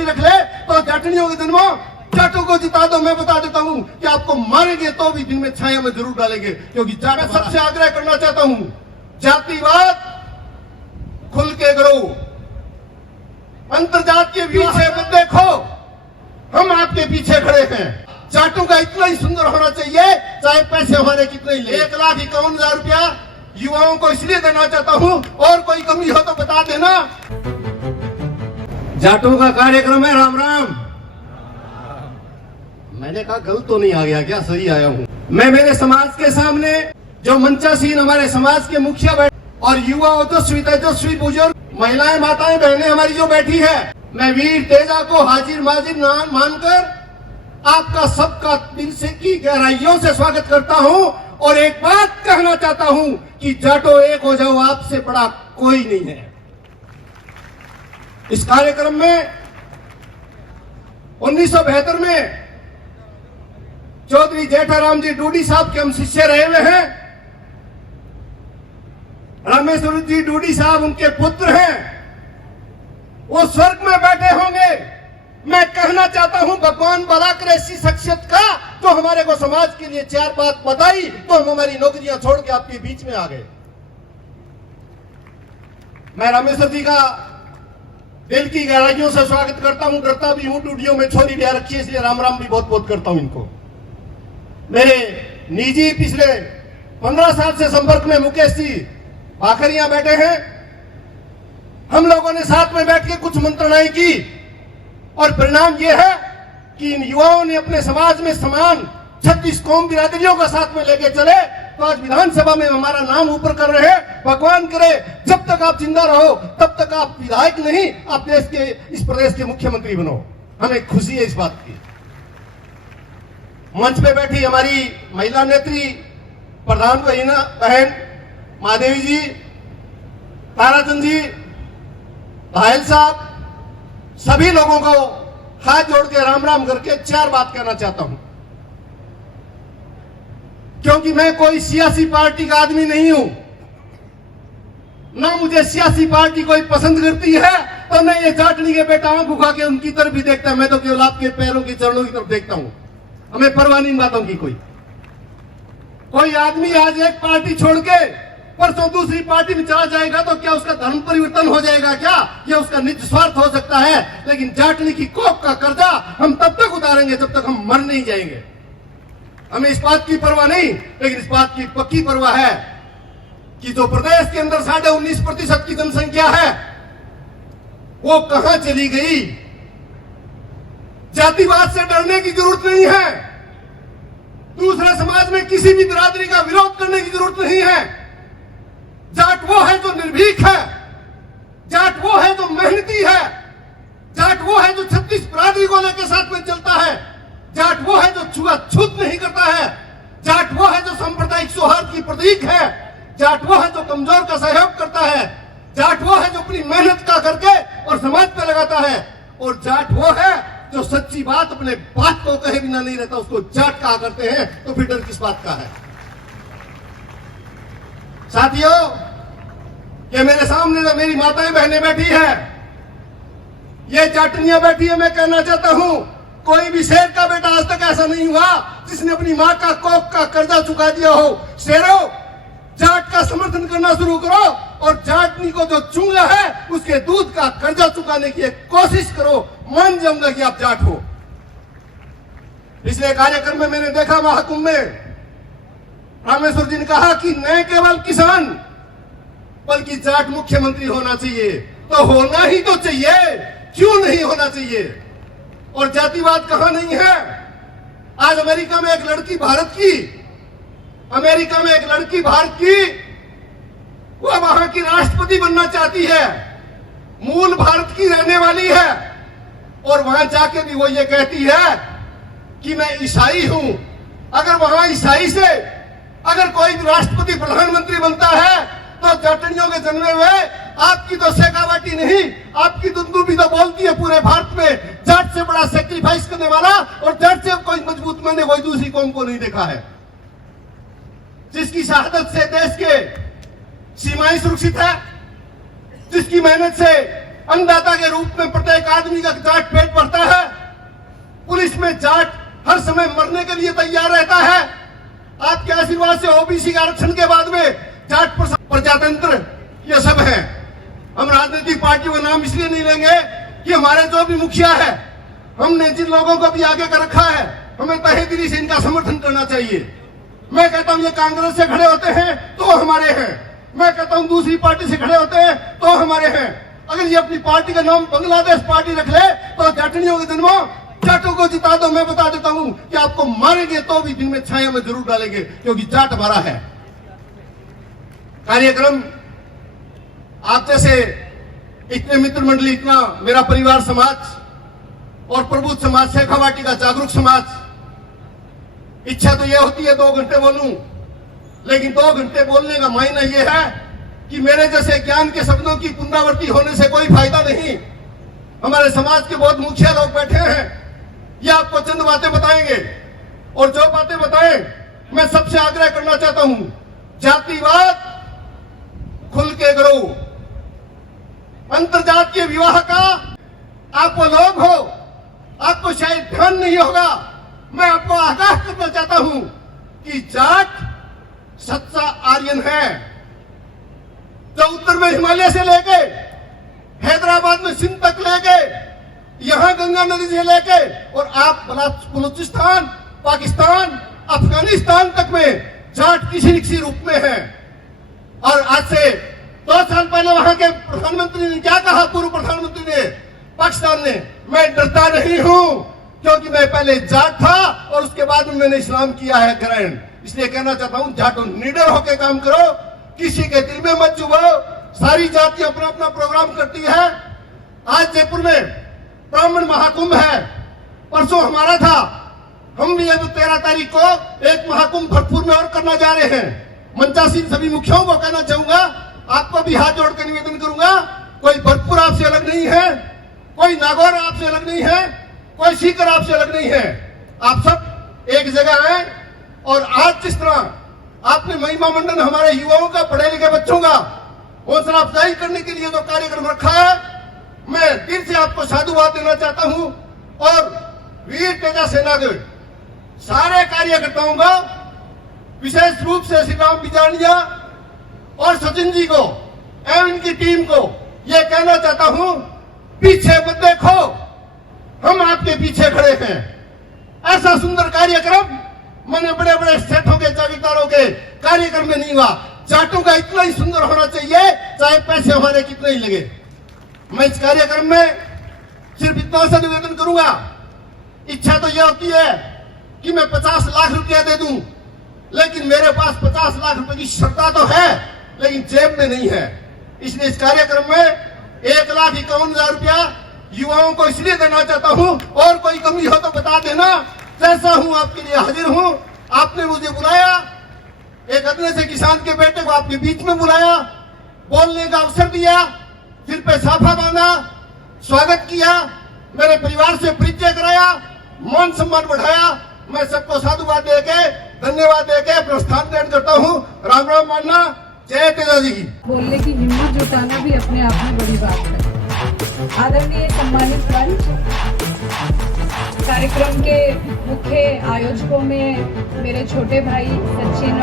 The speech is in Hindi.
रख ले तो जाटनियों के दिन में जाटों को जिता दो। मैं बता देता हूं कि आपको मारेंगे तो भी दिन में छाया में जरूर डालेंगे, क्योंकि मैं सबसे आग्रह करना चाहता हूं, जातिवाद खुल के करो, अंतरजात के पीछे मत देखो, हम आपके पीछे खड़े हैं। जाटों का इतना ही सुंदर होना चाहिए, चाहे पैसे हमारे कितने ही ले। 1,51,000 रुपया युवाओं को इसलिए देना चाहता हूं, और कोई कमी हो तो बता देना। जाटों का कार्यक्रम है राम राम। मैंने कहा गलत तो नहीं आ गया क्या, सही आया हूं मैं। मेरे समाज के सामने जो मंचासीन हमारे समाज के मुखिया बैठे और युवा ओजस्वी तेजस्वी बुजुर्ग महिलाएं माताएं बहनें हमारी जो बैठी है, मैं वीर तेजा को हाजिर माजिर नाम मानकर आपका सबका दिल से की गहराइयों से स्वागत करता हूं। और एक बात कहना चाहता हूं कि जाटो एक हो जाओ, आपसे बड़ा कोई नहीं है। इस कार्यक्रम में 1972 में चौधरी जेठाराम जी डूडी साहब के हम शिष्य रहे हुए हैं। रामेश्वर जी डूडी साहब उनके पुत्र हैं, वो स्वर्ग में बैठे होंगे। मैं कहना चाहता हूं भगवान भला करे ऐसी शख्सियत का, तो हमारे को समाज के लिए 4 बात बताई तो हम हमारी नौकरियां छोड़ के आपके बीच में आ गए। मैं रामेश्वर जी का दिल की गहराइयों से स्वागत करता हूं, डरता भी हूं, डूडियों में छोरी ब्याह रखी है इसलिए राम राम भी बहुत बहुत करता हूं इनको। मेरे निजी पिछले 15 साल से संपर्क में मुकेश जी भाखरिया बैठे हैं। हम लोगों ने साथ में बैठ के कुछ मंत्रणाएं की और परिणाम यह है कि इन युवाओं ने अपने समाज में समान 36 कौम बिरादरियों का साथ में लेके चले, तो आज विधानसभा में हमारा नाम ऊपर कर रहे हैं। भगवान करे जब तक आप जिंदा रहो तब तक आप विधायक नहीं, आप देश के इस प्रदेश के मुख्यमंत्री बनो। हमें खुशी है इस बात की। मंच पे बैठी हमारी महिला नेत्री प्रधान बहन महादेवी जी, ताराचंद जी, घायल साहब, सभी लोगों को हाथ जोड़ के राम राम करके 4 बात कहना चाहता हूं, क्योंकि मैं कोई सियासी पार्टी का आदमी नहीं हूं, ना मुझे सियासी पार्टी कोई पसंद करती है, तो मैं ये जाटनी के बेटा आंख उठा के उनकी तरफ भी देखता, मैं तो केवल आपके पैरों की चरणों की तरफ देखता हूं। हमें परवाह नहीं बातों की। कोई आदमी आज एक पार्टी छोड़ के परसों दूसरी पार्टी में चला जाएगा तो क्या उसका धर्म परिवर्तन हो जाएगा क्या? यह उसका निज स्वार्थ हो सकता है, लेकिन जाटनी की कोख का कर्जा हम तब तक उतारेंगे जब तक हम मर नहीं जाएंगे। हमें इस बात की परवाह नहीं, लेकिन इस बात की पक्की परवाह है कि जो प्रदेश के अंदर 19.5% की जनसंख्या है वो कहां चली गई। जातिवाद से डरने की जरूरत नहीं है, दूसरे समाज में किसी भी बिरादरी का विरोध करने की जरूरत नहीं है। जाट वो है जो निर्भीक है, जाट वो है जो मेहनती है, जाट वो है जो 36 बिरादरी को लेकर साथ में चलता है, जाट वो है जो छुआछूत नहीं करता है, जाट वो है जो सांप्रदायिक सौहार्द की प्रतीक है, जाट वो है जो कमजोर का सहयोग करता है, जाट वो है जो अपनी मेहनत का करके और समाज पे लगाता है, और जाट वो है जो सच्ची बात अपने बात को कहे बिना नहीं रहता, उसको जाट कहा करते हैं। तो फिर डर किस बात का है? साथियों, ये मेरे सामने जो मेरी माताएं बहनें बैठी है, ये जाटनियां बैठी है, मैं कहना चाहता हूं कोई भी शेर का बेटा आज तक ऐसा नहीं हुआ जिसने अपनी मां का कोख का कर्जा चुका दिया हो। शेरों, जाट का समर्थन करना शुरू करो और जाटनी को जो चूंगा है उसके दूध का कर्जा चुकाने की एक कोशिश करो, मान जाऊंगा कि आप जाट हो। पिछले कार्यक्रम में मैंने देखा महाकुंभ में रामेश्वर जी ने कहा कि न केवल किसान बल्कि जाट मुख्यमंत्री होना चाहिए। तो होना ही तो चाहिए, क्यों नहीं होना चाहिए? और जातिवाद कहां नहीं है। आज अमेरिका में एक लड़की भारत की, वो वहां की राष्ट्रपति बनना चाहती है, मूल भारत की रहने वाली है, और वहां जाके भी वो ये कहती है कि मैं ईसाई हूं। अगर वहां ईसाई से अगर कोई राष्ट्रपति प्रधानमंत्री बनता है तो जाटनियों के जन्मे हुए आपकी तो शेखावाटी नहीं, आपकी दुंदुभी तो बोलती है पूरे भारत में। जाट से बड़ा सेक्रीफाइस करने वाला और जाट से कोई मजबूत मैंने कोई दूसरी कौम को नहीं देखा है, जिसकी शहादत से देश के सीमाएं सुरक्षित है, जिसकी मेहनत से अन्नदाता के रूप में प्रत्येक आदमी का जाट पेट भरता है। पुलिस में जाट हर समय मरने के लिए तैयार रहता है। आपके आशीर्वाद से ओबीसी के आरक्षण के बाद में जाट प्रजातंत्र ये सब है। हम राजनीतिक पार्टियों का नाम इसलिए नहीं लेंगे कि हमारे जो भी मुखिया है, हमने जिन लोगों को भी आगे कर रखा है, हमें तहे दिली से इनका समर्थन करना चाहिए। मैं कहता हूं ये कांग्रेस से खड़े होते हैं तो हमारे हैं, मैं कहता हूं दूसरी पार्टी से खड़े होते हैं तो हमारे हैं। अगर ये अपनी पार्टी का नाम बांग्लादेश पार्टी रख ले तो जाटनियों के जन्मों जाटों को जिता दो। मैं बता देता हूं कि आपको मारेंगे तो भी दिन में छाया में जरूर डालेंगे, क्योंकि जाट हमारा है। कार्यक्रम आप जैसे इतने मित्र मंडली, इतना मेरा परिवार समाज और प्रबुद्ध समाज, शेखावाटी का जागरूक समाज, इच्छा तो ये होती है 2 घंटे बोलूं, लेकिन 2 घंटे बोलने का मायना ये है कि मेरे जैसे ज्ञान के शब्दों की पुनरावृत्ति होने से कोई फायदा नहीं। हमारे समाज के बहुत मुखिया लोग बैठे हैं, ये आपको चंद बातें बताएंगे, और जो बातें बताएं मैं सबसे आग्रह करना चाहता हूं, जातिवाद खुल के करो। अंतरजातीय विवाह का आप वो लोग हो, आपको शायद ध्यान नहीं होगा। मैं आपको आगाह करना चाहता हूं कि जाट सच्चा आर्यन है, जो उत्तर में हिमालय से लेके हैदराबाद में सिंध तक लेके, यहां गंगा नदी से लेके, और आप बलूचिस्तान, पाकिस्तान, अफगानिस्तान तक में जाट किसी न किसी रूप में है। और आज से 2 साल पहले वहां के प्रधानमंत्री ने क्या कहा, पूर्व प्रधानमंत्री ने, पाकिस्तान ने, मैं डरता नहीं हूं क्योंकि मैं पहले जाट था और उसके बाद में मैंने इस्लाम किया है ग्रहण। इसलिए कहना चाहता हूं, जाटो निडर होकर काम करो, किसी के दिल में मत चुभो। सारी जाति अपना अपना प्रोग्राम करती है। आज जयपुर में ब्राह्मण महाकुंभ है, परसों हमारा था। हम भी अब 13 तारीख को एक महाकुंभ भरतपुर में और करना जा रहे हैं। मंचासीन सभी मुखियाओं को कहना चाहूंगा, आपको भी हाथ जोड़कर निवेदन करूंगा, कोई भरतपुर आपसे अलग नहीं है, कोई नागौर आपसे अलग नहीं है, कोई सीकर आपसे अलग नहीं है। आप सब एक जगह हैं। और आज जिस तरह आपने महिमा मंडन हमारे युवाओं का, पढ़े लिखे बच्चों का हौसला अफजाई करने के लिए जो कार्यक्रम रखा है, मैं दिल से आपको साधुवाद देना चाहता हूं। और वीर तेजा सेना के सारे कार्यकर्ताओं को, विशेष रूप से श्री राम बिजानिया और सचिन जी को एवं इनकी टीम को यह कहना चाहता हूं, पीछे मत देखो, हम आपके पीछे खड़े हैं। ऐसा सुंदर कार्यक्रम मैंने बड़े बड़े सेठों के, जागीरदारों के कार्यक्रम में नहीं हुआ। जाटों का इतना ही सुंदर होना चाहिए, चाहे पैसे हमारे कितने ही लगे। मैं इस कार्यक्रम में सिर्फ इतना सा निवेदन करूंगा, इच्छा तो यह होती है कि मैं 50 लाख रुपया दे दूं, लेकिन मेरे पास 50 लाख रुपए की श्रद्धा तो है, लेकिन जेब में नहीं है। इसलिए इस कार्यक्रम में 1,51,000 रुपया युवाओं को इसलिए देना चाहता हूं। और कोई कमी हो तो बता देना, जैसा हूं आपके लिए हाजिर हूं। आपने मुझे बुलाया, एक अदने से किसान के बेटे को आपके बीच में बुलाया, बोलने का अवसर दिया, सिर पे साफा बांधा, स्वागत किया, मेरे परिवार से परिचय कराया, मान सम्मान बढ़ाया। मैं सबको साधुवाद देके, धन्यवाद देके प्रस्थान ग्रहण करता हूँ। राम राम मानना, जय तेजा जी की। बोलने की हिम्मत जुटाना भी अपने आप में बड़ी बात है। आदरणीय सम्मानित पंच, कार्यक्रम के मुख्य आयोजकों में मेरे छोटे भाई सचिन